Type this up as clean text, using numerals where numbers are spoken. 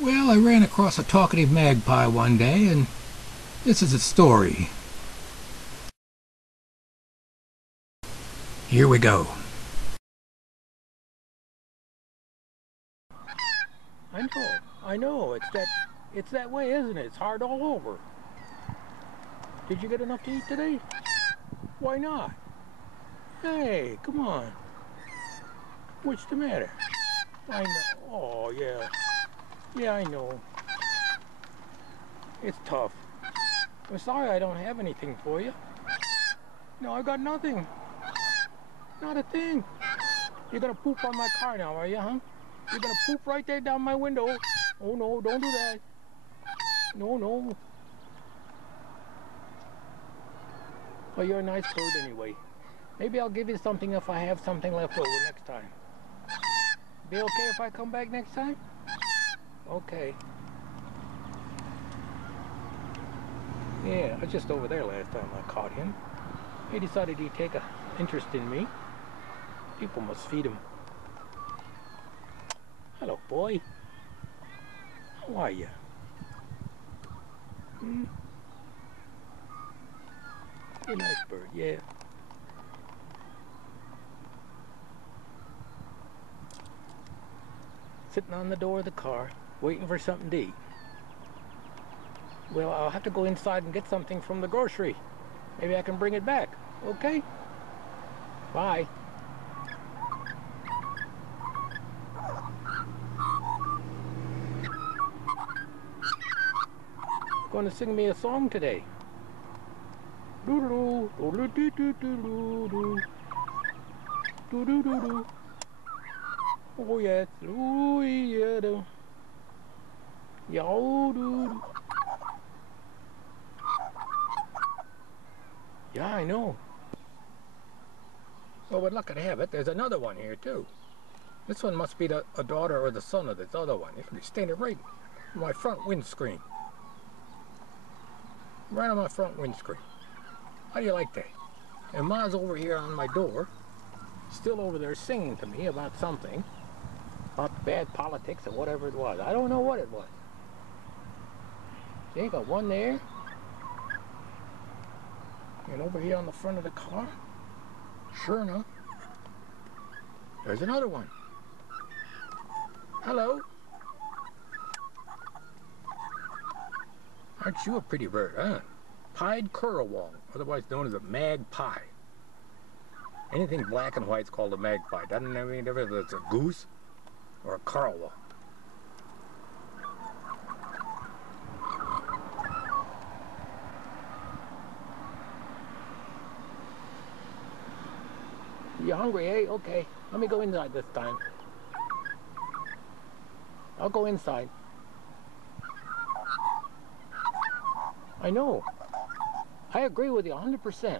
Well, I ran across a talkative magpie one day, and this is its story. Here we go. I know, it's that way, isn't it? It's hard all over. Did you get enough to eat today? Why not? Hey, come on. What's the matter? I know. Oh, yeah. Yeah, I know. It's tough. I'm sorry I don't have anything for you. No, I got nothing. Not a thing. You're gonna poop on my car now, are you, huh? You're gonna poop right there down my window. Oh, no, don't do that. No, no. Well, you're a nice bird anyway. Maybe I'll give you something if I have something left over next time. Be okay if I come back next time? Okay. Yeah, I was just over there last time I caught him. He decided he'd take an interest in me. People must feed him. Hello, boy. How are you? Hmm? You're a nice bird, yeah. Sitting on the door of the car, waiting for something to eat. Well, I'll have to go inside and get something from the grocery. Maybe I can bring it back, okay? Bye. Going to sing me a song today. Doo-doo-doo, doo-doo-doo-doo-doo-doo. Doo-doo-doo-doo. Oh yes, ooh yeah, do. Yo, dude. Yeah, I know. Well, with luck to have it, there's another one here too. This one must be a daughter or the son of this other one. It's standing right on my front windscreen. Right on my front windscreen. How do you like that? And Ma's over here on my door, still over there singing to me about something. About bad politics or whatever it was. I don't know what it was. See, got one there. And over here on the front of the car, sure enough, there's another one. Hello. Aren't you a pretty bird, huh? Pied Currawong, otherwise known as a magpie. Anything black and white's called a magpie. Doesn't have any difference if it's a goose or a currawong. You hungry, eh? Okay. Let me go inside this time. I'll go inside. I know. I agree with you 100%.